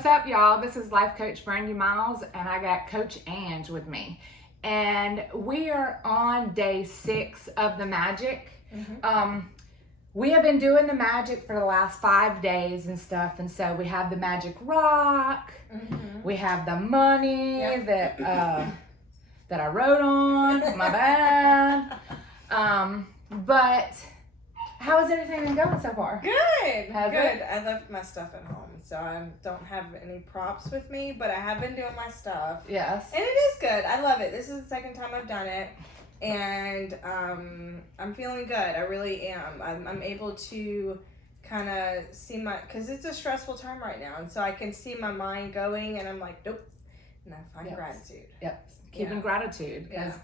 What's up, y'all? This is Life Coach Brandi Miles, and I got Coach Ange with me. And we are on day 6 of the magic. We have been doing the magic for the last 5 days and stuff, and so we have the magic rock, we have the money that I wrote on, my bad. But how has everything been going so far? Good. Has Good. it? I left my stuff at home, so I don't have any props with me, but I have been doing my stuff. Yes. And it is good. I love it. This is the second time I've done it, and I'm feeling good. I really am. I'm able to kind of see because it's a stressful time right now, and so I can see my mind going, and I'm like, nope. And I find gratitude. Yep. Keeping gratitude, because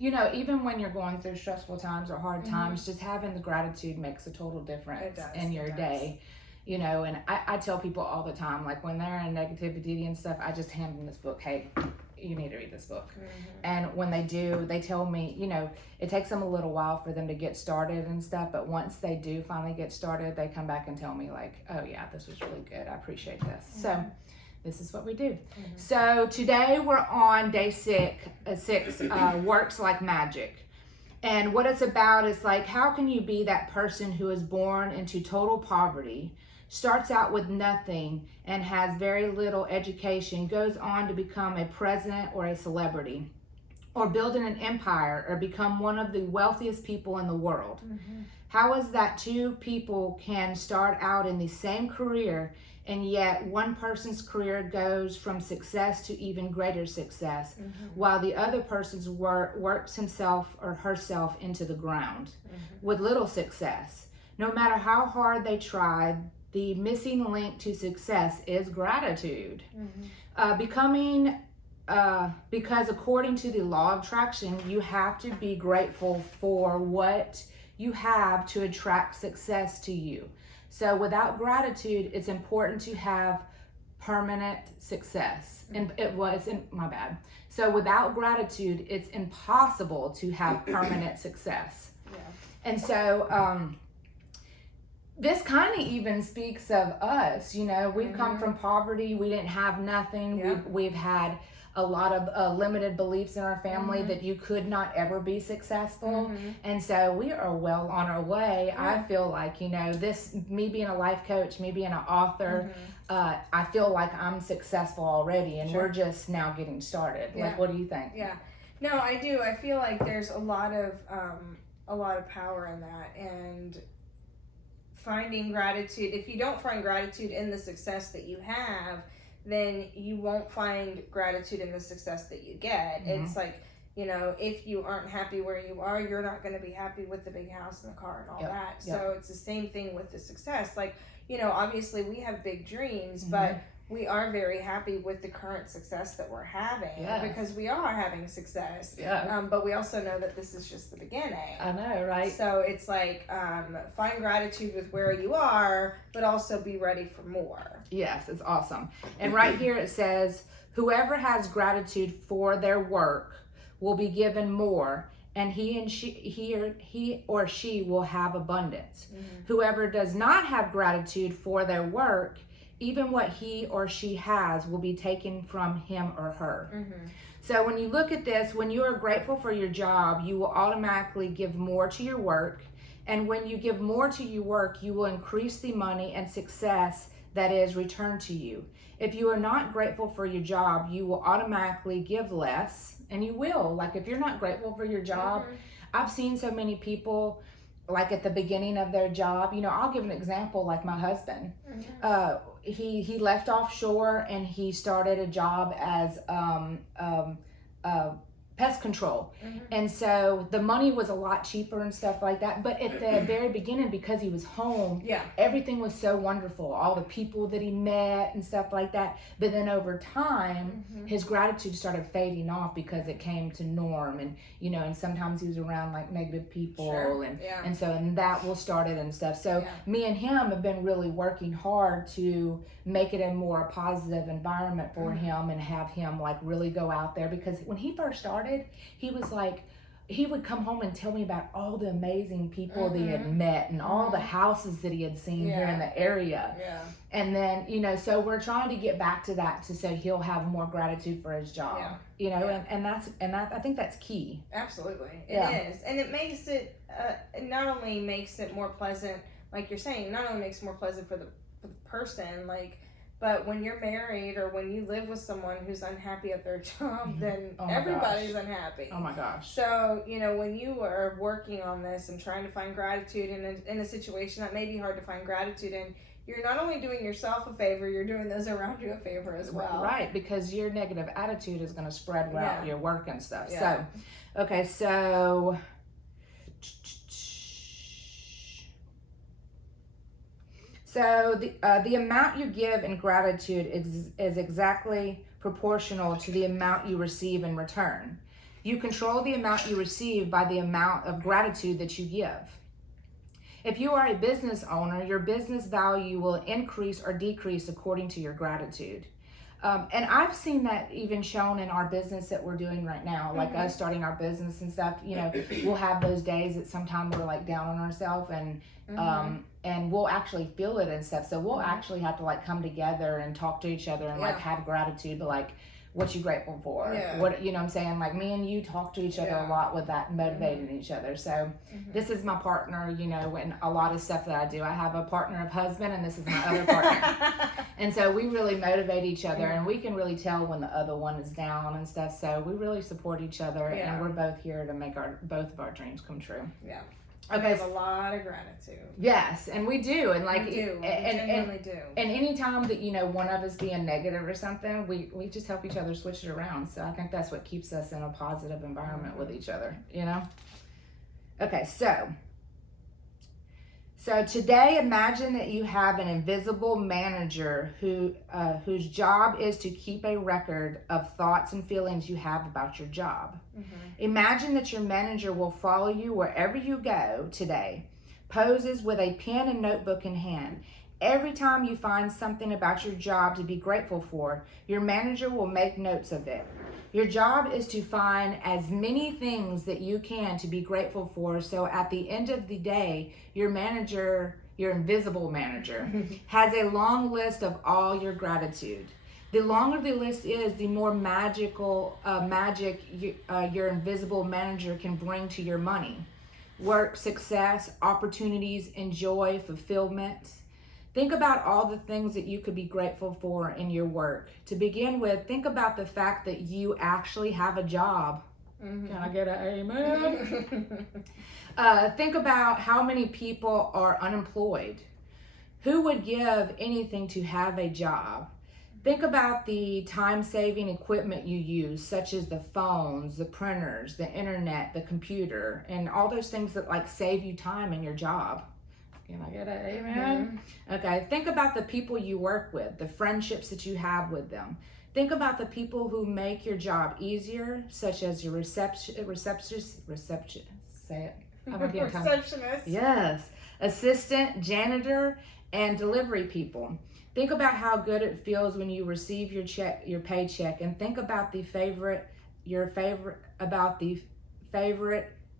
you know, even when you're going through stressful times or hard times, just having the gratitude makes a total difference in your day. You know, and I tell people all the time, like when they're in negativity and stuff, I just hand them this book. Hey, you need to read this book. And when they do, they tell me, you know, it takes them a little while for them to get started and stuff, but once they do finally get started, they come back and tell me like, oh yeah, this was really good. I appreciate this. So this is what we do. So today we're on day 6, works like magic. And what it's about is like, how can you be that person who is born into total poverty, starts out with nothing and has very little education, goes on to become a president or a celebrity, or building an empire, or become one of the wealthiest people in the world? How is that two people can start out in the same career, and yet one person's career goes from success to even greater success, while the other person's works himself or herself into the ground with little success? No matter how hard they try, the missing link to success is gratitude. Because according to the law of attraction, you have to be grateful for what you have to attract success to you. So without gratitude, it's important to have permanent success. And So without gratitude, it's impossible to have permanent success. And so this kind of even speaks of us. You know, we've come from poverty. We didn't have nothing. We've had a lot of limited beliefs in our family that you could not ever be successful. And so we are well on our way. I feel like, you know, me being a life coach, me being an author, I feel like I'm successful already, and we're just now getting started. Like, what do you think? No, I do. I feel like there's a lot of power in that, and finding gratitude. If you don't find gratitude in the success that you have, then you won't find gratitude in the success that you get. It's like, you know, if you aren't happy where you are, you're not going to be happy with the big house and the car and all that. So it's the same thing with the success. Like, you know, obviously we have big dreams, but we are very happy with the current success that we're having because we are having success. But we also know that this is just the beginning. I know, right? So it's like, find gratitude with where you are, but also be ready for more. Yes, it's awesome. And right here it says, whoever has gratitude for their work will be given more, and he or she will have abundance. Whoever does not have gratitude for their work, even what he or she has will be taken from him or her. So when you look at this, when you are grateful for your job, you will automatically give more to your work. And when you give more to your work, you will increase the money and success that is returned to you. If you are not grateful for your job, you will automatically give less, and you will. Like, if you're not grateful for your job, I've seen so many people, like at the beginning of their job, you know, I'll give an example, like my husband. He left offshore and he started a job as pest control. And so the money was a lot cheaper and stuff like that. But at the very beginning, because he was home, everything was so wonderful. All the people that he met and stuff like that. But then over time, his gratitude started fading off because it came to norm. And, you know, and sometimes he was around like negative people. And so and that will start it and stuff. So me and him have been really working hard to make it a more positive environment for him and have him like really go out there. Because when he first started, he was like, he would come home and tell me about all the amazing people that he had met and all the houses that he had seen here in the area. Yeah. And then, you know, so we're trying to get back to that to say he'll have more gratitude for his job. Yeah. You know, and I think that's key. Absolutely. It is. And it makes it, not only makes it more pleasant, like you're saying, not only makes it more pleasant for the person, like, but when you're married or when you live with someone who's unhappy at their job, then everybody's unhappy. Oh my gosh. So, you know, when you are working on this and trying to find gratitude in a situation that may be hard to find gratitude in, you're not only doing yourself a favor, you're doing those around you a favor as well. Right, because your negative attitude is going to spread throughout your work and stuff. Yeah. So, okay, so... So the amount you give in gratitude is exactly proportional to the amount you receive in return. You control the amount you receive by the amount of gratitude that you give. If you are a business owner, your business value will increase or decrease according to your gratitude. And I've seen that even shown in our business that we're doing right now, like us starting our business and stuff. You know, we'll have those days that sometimes we're like down on ourselves and we'll actually feel it and stuff. So we'll actually have to like come together and talk to each other and like have gratitude, but like, what you grateful for? What, you know what I'm saying? Like me and you talk to each other a lot with that, motivating each other. So this is my partner, you know, and a lot of stuff that I do. I have a partner of husband and this is my other partner. And so we really motivate each other and we can really tell when the other one is down and stuff. So we really support each other and we're both here to make both of our dreams come true. Yeah. Okay. We have a lot of gratitude. Yes, and we do, and like, we genuinely do. And any time that, you know, one of us being negative or something, we just help each other switch it around. So I think that's what keeps us in a positive environment with each other, you know? Okay, so today, imagine that you have an invisible manager whose job is to keep a record of thoughts and feelings you have about your job. Imagine that your manager will follow you wherever you go today, poses with a pen and notebook in hand. Every time you find something about your job to be grateful for, your manager will make notes of it. Your job is to find as many things that you can to be grateful for, so at the end of the day, your manager, your invisible manager, has a long list of all your gratitude. The longer the list is, the more magic your invisible manager can bring to your money. Work, success, opportunities, and joy, fulfillment. Think about all the things that you could be grateful for in your work. To begin with, think about the fact that you actually have a job. Can I get an amen? Think about how many people are unemployed. Who would give anything to have a job? Think about the time-saving equipment you use, such as the phones, the printers, the internet, the computer, and all those things that like save you time in your job. Can I get an amen? Okay, think about the people you work with, the friendships that you have with them. Think about the people who make your job easier, such as your receptionist, say it. Receptionist. Yes. Assistant, janitor, and delivery people. Think about how good it feels when you receive your paycheck, and think about the favorite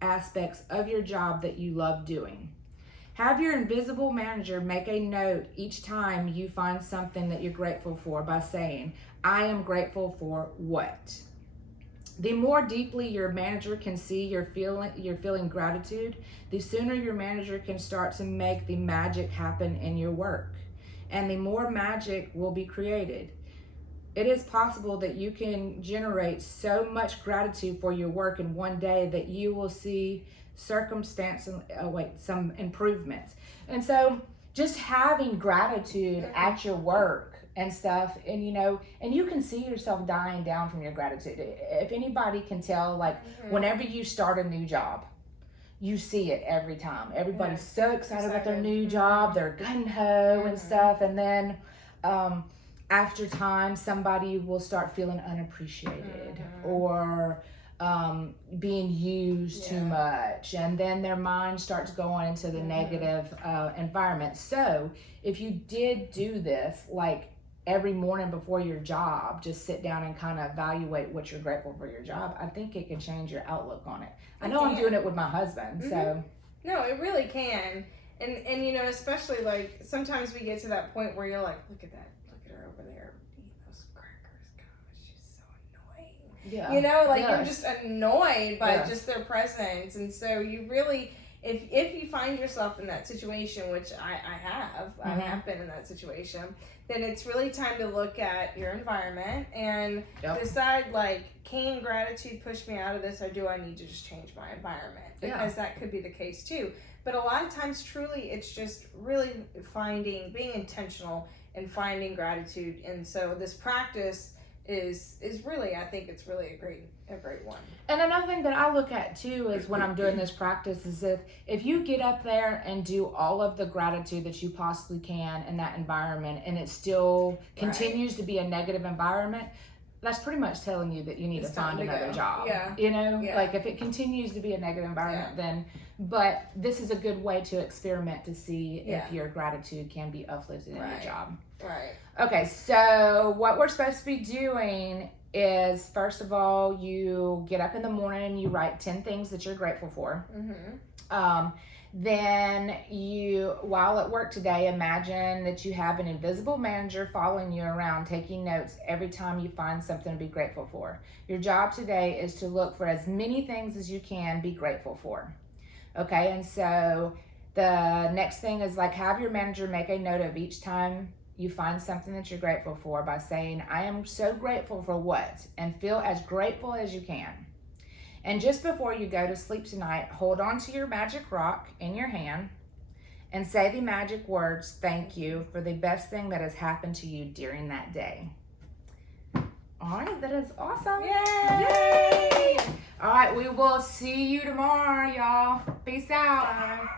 aspects of your job that you love doing. Have your invisible manager make a note each time you find something that you're grateful for by saying, I am grateful for what? The more deeply your manager can see you're feeling gratitude, the sooner your manager can start to make the magic happen in your work, and the more magic will be created. It is possible that you can generate so much gratitude for your work in one day that you will see some improvements. And so just having gratitude at your work and stuff, and you know, and you can see yourself dying down from your gratitude. If anybody can tell, like whenever you start a new job, you see it every time. Everybody's so excited about their new job, they're gung-ho and stuff, and then after time, somebody will start feeling unappreciated or being used too much, and then their mind starts going into the negative environment. So if you did do this, like every morning before your job, just sit down and kind of evaluate what you're grateful for your job, I think it can change your outlook on it. I know I'm doing it with my husband, so. No, it really can. And you know, especially like sometimes we get to that point where you're like, look at her over there eating those crackers. Gosh, she's so annoying. Yeah. You know, like you're just annoyed by just their presence. And so you really, if you find yourself in that situation, which I have been in that situation, then it's really time to look at your environment and decide, like, can gratitude push me out of this, or do I need to just change my environment? Because that could be the case too. But a lot of times, truly, it's just really being intentional and finding gratitude. And so this practice is really, I think it's really a great one. And another thing that I look at too is when I'm doing this practice is if you get up there and do all of the gratitude that you possibly can in that environment, and it still continues to be a negative environment, that's pretty much telling you that you need to find another job. You know, like if it continues to be a negative environment, then, but this is a good way to experiment to see if your gratitude can be uplifted in your job. Okay, so what we're supposed to be doing is, first of all, you get up in the morning and you write 10 things that you're grateful for. Then you, while at work today, imagine that you have an invisible manager following you around, taking notes every time you find something to be grateful for. Your job today is to look for as many things as you can be grateful for. Okay, and so the next thing is, like, have your manager make a note of each time you find something that you're grateful for by saying, I am so grateful for what, and feel as grateful as you can. And just before you go to sleep tonight, hold on to your magic rock in your hand and say the magic words, thank you, for the best thing that has happened to you during that day. All right, that is awesome. Yay! All right, we will see you tomorrow, y'all. Peace out. Bye.